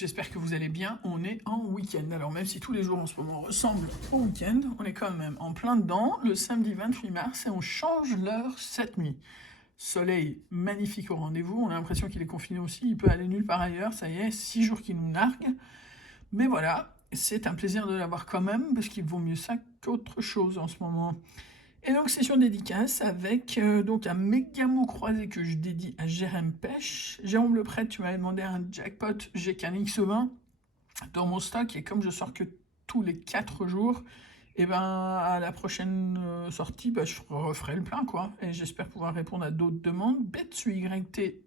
j'espère que vous allez bien. On est en week-end. Alors même si tous les jours en ce moment ressemblent au week-end, on est quand même en plein dedans, le samedi 28 mars, et on change l'heure cette nuit. Soleil magnifique au rendez-vous, on a l'impression qu'il est confiné aussi, il peut aller nulle part ailleurs, ça y est, 6 jours qu'il nous nargue. Mais voilà, c'est un plaisir de l'avoir quand même, parce qu'il vaut mieux ça qu'autre chose en ce moment. Et donc session dédicace avec donc un méga mot croisé que je dédie à Jérém Pêche. Jérôme Le Prêtre, tu m'avais demandé un jackpot, j'ai qu'un X20 dans mon stock, et comme je sors que tous les 4 jours, et ben à la prochaine sortie, je referai le plein quoi. Et j'espère pouvoir répondre à d'autres demandes. Betsu YT,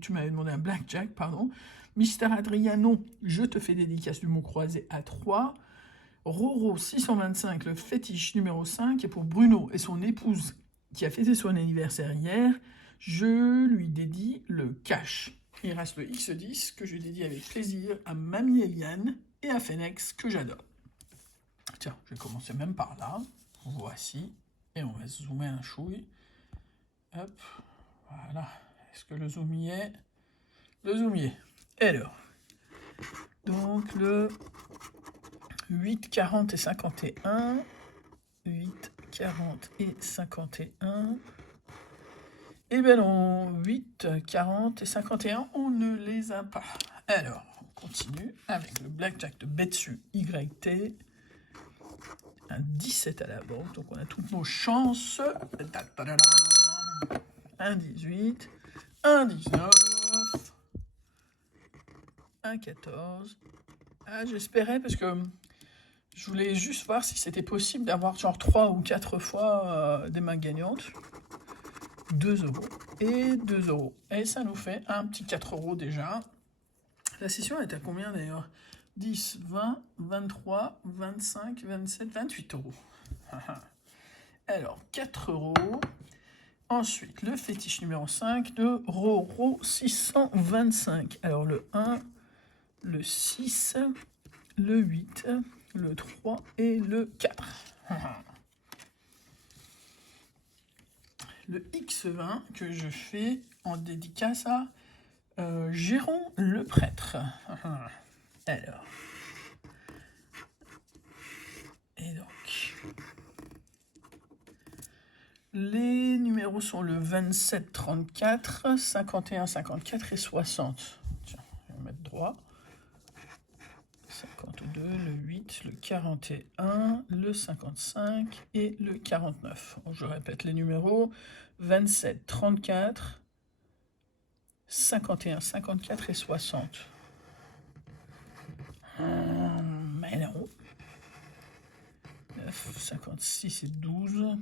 tu m'avais demandé un blackjack, pardon. Mister Adriano, je te fais dédicace du mot croisé à 3. Roro 625, le fétiche numéro 5, et pour Bruno et son épouse qui a fêté son anniversaire hier, je lui dédie le cash. Il reste le X10 que je dédie avec plaisir à Mamie Eliane et à Phoenix que j'adore. Tiens, je vais commencer même par là. Voici. Et on va zoomer un chouille. Hop. Voilà. Est-ce que le zoom y est? Le zoom y est. Alors. Donc le 8, 40 et 51. 8, 40 et 51. Et bien non, 8, 40 et 51, on ne les a pas. Alors, on continue avec le blackjack de Betsu YT. Un 17 à la banque, donc on a toutes nos chances. Un 18, un 19, un 14. Ah, j'espérais parce que je voulais juste voir si c'était possible d'avoir genre 3 ou 4 fois des mains gagnantes. 2 euros et 2 euros. Et ça nous fait un petit 4 euros déjà. La session est à combien d'ailleurs? 10, 20, 23, 25, 27, 28 euros. Alors, 4 euros. Ensuite, le fétiche numéro 5 de Roro 625. Alors, le 1, le 6, le 8, le 3 et le 4. Le X20 que je fais en dédicace à Jérôme Le Prêtre. Alors. Et donc. Les numéros sont le 27, 34, 51, 54 et 60. Tiens, je vais mettre droit. 52, le 8, le 41, le 55 et le 49. Donc, je répète les numéros. 27, 34, 51, 54 et 60. Mais non. 9, 56 et 12.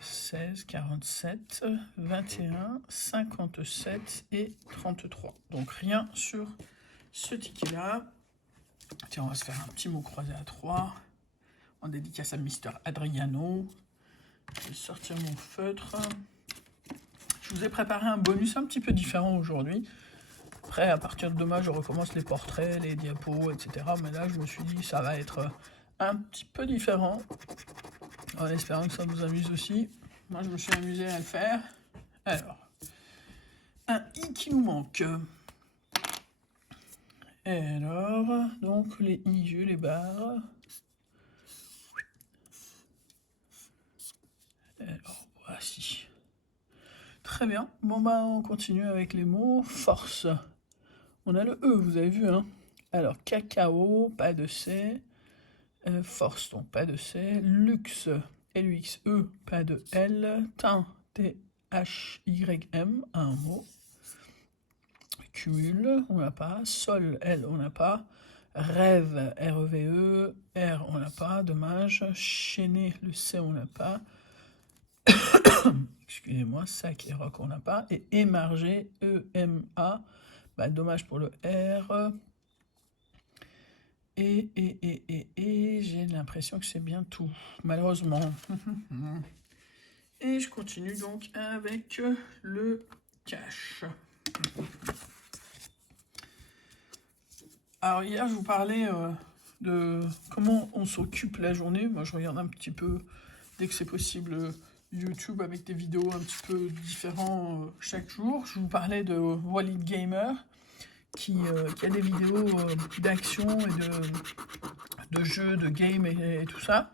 16, 47, 21, 57 et 33. Donc rien sur ce ticket-là. Tiens, on va se faire un petit mot croisé à 3. En dédicace à Mister Adriano. Je vais sortir mon feutre. Je vous ai préparé un bonus un petit peu différent aujourd'hui. Après, à partir de demain, je recommence les portraits, les diapos, etc. Mais là, je me suis dit, ça va être un petit peu différent. En espérant que ça vous amuse aussi. Moi, je me suis amusé à le faire. Alors, un i qui nous manque. Et alors, donc les i, je les barre. Alors, voici. Très bien. Bon, on continue avec les mots. Force. On a le E, vous avez vu, hein. Alors, cacao, pas de C. Force, donc pas de C. Luxe, L-U-X-E, pas de L. Teint, T-H-Y-M, un mot. Cumul, on n'a pas. Sol, L, on n'a pas. Rêve, R-E-V-E, R, on n'a pas. Dommage. Chaîné, le C, on n'a pas. Excusez-moi, sac et roc, on n'a pas. Et émarger, E-M-A, dommage pour le R. Et j'ai l'impression que c'est bien tout, malheureusement. Et je continue donc avec le cash. Alors hier, je vous parlais de comment on s'occupe la journée. Moi, je regarde un petit peu, dès que c'est possible, YouTube avec des vidéos un petit peu différentes chaque jour. Je vous parlais de Walid Gamer qui a des vidéos d'action et de jeux, de games et tout ça.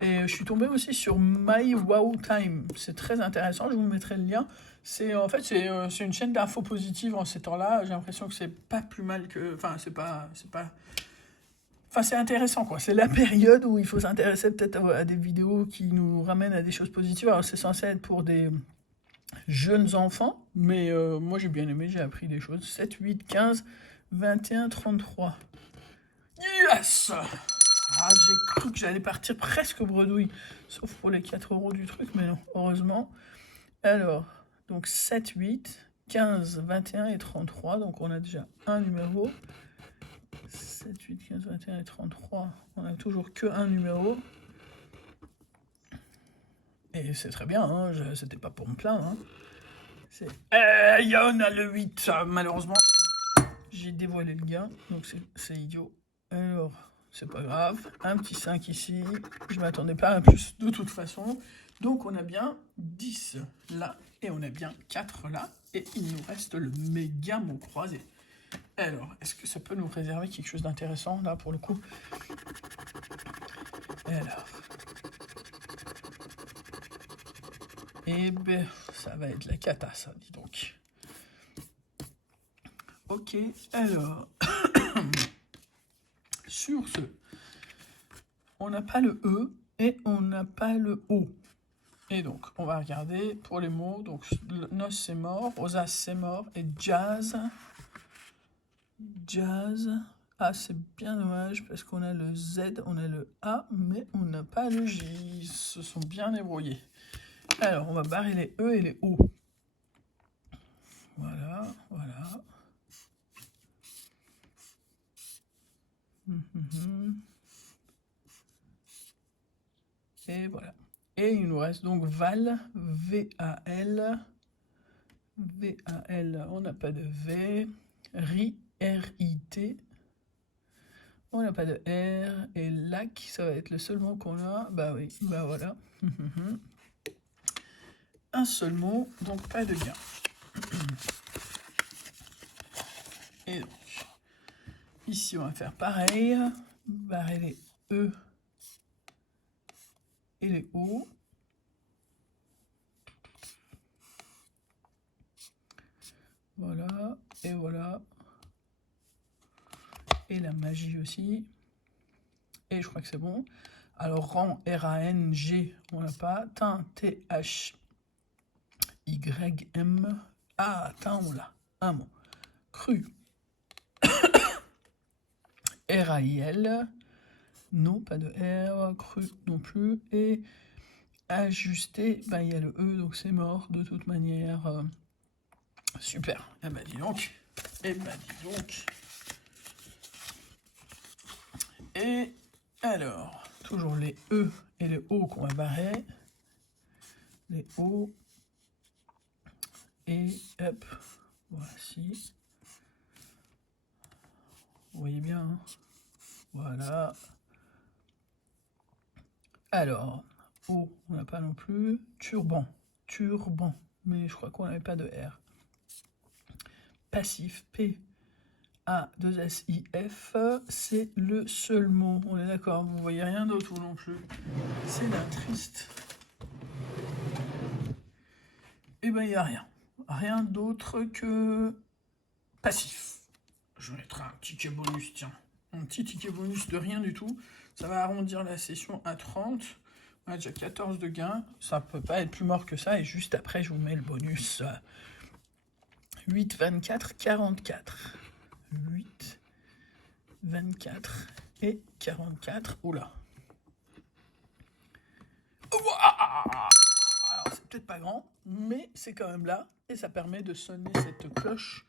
Et je suis tombé aussi sur My Wow Time. C'est très intéressant, je vous mettrai le lien. En fait, c'est une chaîne d'infos positives en ces temps-là. J'ai l'impression que c'est pas plus mal que... Enfin, c'est intéressant, quoi. C'est la période où il faut s'intéresser peut-être à des vidéos qui nous ramènent à des choses positives. Alors, c'est censé être pour des jeunes enfants, mais moi, j'ai bien aimé, j'ai appris des choses. 7, 8, 15, 21, 33. Yes! Ah, j'ai cru que j'allais partir presque bredouille, sauf pour les 4 € du truc, mais non, heureusement. Alors, donc 7, 8, 15, 21 et 33, donc on a déjà un numéro. 7, 8, 15, 21 et 33, on a toujours que un numéro. Et c'est très bien, hein, c'était pas pour me plaindre. Hein. Il y en a le 8, malheureusement. J'ai dévoilé le gain, donc c'est idiot. Alors, c'est pas grave. Un petit 5 ici. Je m'attendais pas à un plus de toute façon. Donc on a bien 10 là. Et on a bien 4 là. Et il nous reste le méga mot croisé. Alors, est-ce que ça peut nous réserver quelque chose d'intéressant là pour le coup? Alors. Eh ben, ça va être la cata, ça, dis donc. Ok, alors. Sur ce, on n'a pas le E et on n'a pas le O. Et donc, on va regarder pour les mots. Donc, noce, c'est mort. Rosace, c'est mort. Et jazz. Jazz. Ah, c'est bien dommage parce qu'on a le Z, on a le A, mais on n'a pas le J. Ils se sont bien débrouillés. Alors, on va barrer les E et les O. Voilà, voilà. Et voilà. Et il nous reste donc Val, V-A-L. V-A-L, on n'a pas de V. RI, R-I-T. On n'a pas de R. Et lac, ça va être le seul mot qu'on a. Bah oui, bah voilà. Un seul mot, donc pas de gain. Et donc, ici on va faire pareil. Barrer les E et les O. Voilà, et voilà. Et la magie aussi. Et je crois que c'est bon. Alors, rang, R-A-N-G, on n'a pas. Tin, T-H-Y-M. Ah, tin, on l'a. Un mot. Cru. R-A-I-L. Non, pas de R. Cru non plus. Et ajusté, ben, il y a le E, donc c'est mort de toute manière. Super. Eh ben, dis donc. Eh ben, dis donc. Et alors, toujours les E et les O qu'on va barrer. Les O. Et hop, voici. Vous voyez bien, hein, voilà. Alors, O, on n'a pas non plus. Turban, turban, mais je crois qu'on n'avait pas de R. Passif, P-A-2-S-I-F, c'est le seul mot. On est d'accord, vous voyez rien d'autre non plus. C'est la triste. Eh ben, il n'y a rien. Rien d'autre que passif. Je vais mettre un ticket bonus, tiens. Un petit ticket bonus de rien du tout. Ça va arrondir la session à 30. On a déjà 14 de gains. Ça peut pas être plus mort que ça. Et juste après, je vous mets le bonus. 8, 24, 44. 8, 24 et 44. Oula. Alors, c'est peut-être pas grand, mais c'est quand même là. Et ça permet de sonner cette cloche.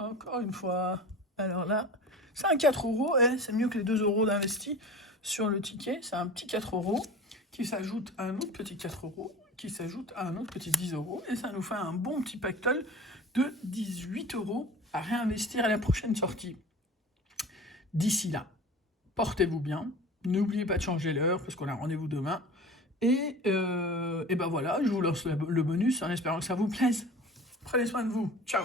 Encore une fois. Alors là, c'est un 4 €. C'est mieux que les 2 € d'investis sur le ticket. C'est un petit 4 € qui s'ajoute à un autre petit 4 € qui s'ajoute à un autre petit 10 €. Et ça nous fait un bon petit pactole de 18 € à réinvestir à la prochaine sortie. D'ici là, portez-vous bien. N'oubliez pas de changer l'heure parce qu'on a rendez-vous demain. Et ben voilà, je vous lance le bonus en espérant que ça vous plaise. Prenez soin de vous. Ciao.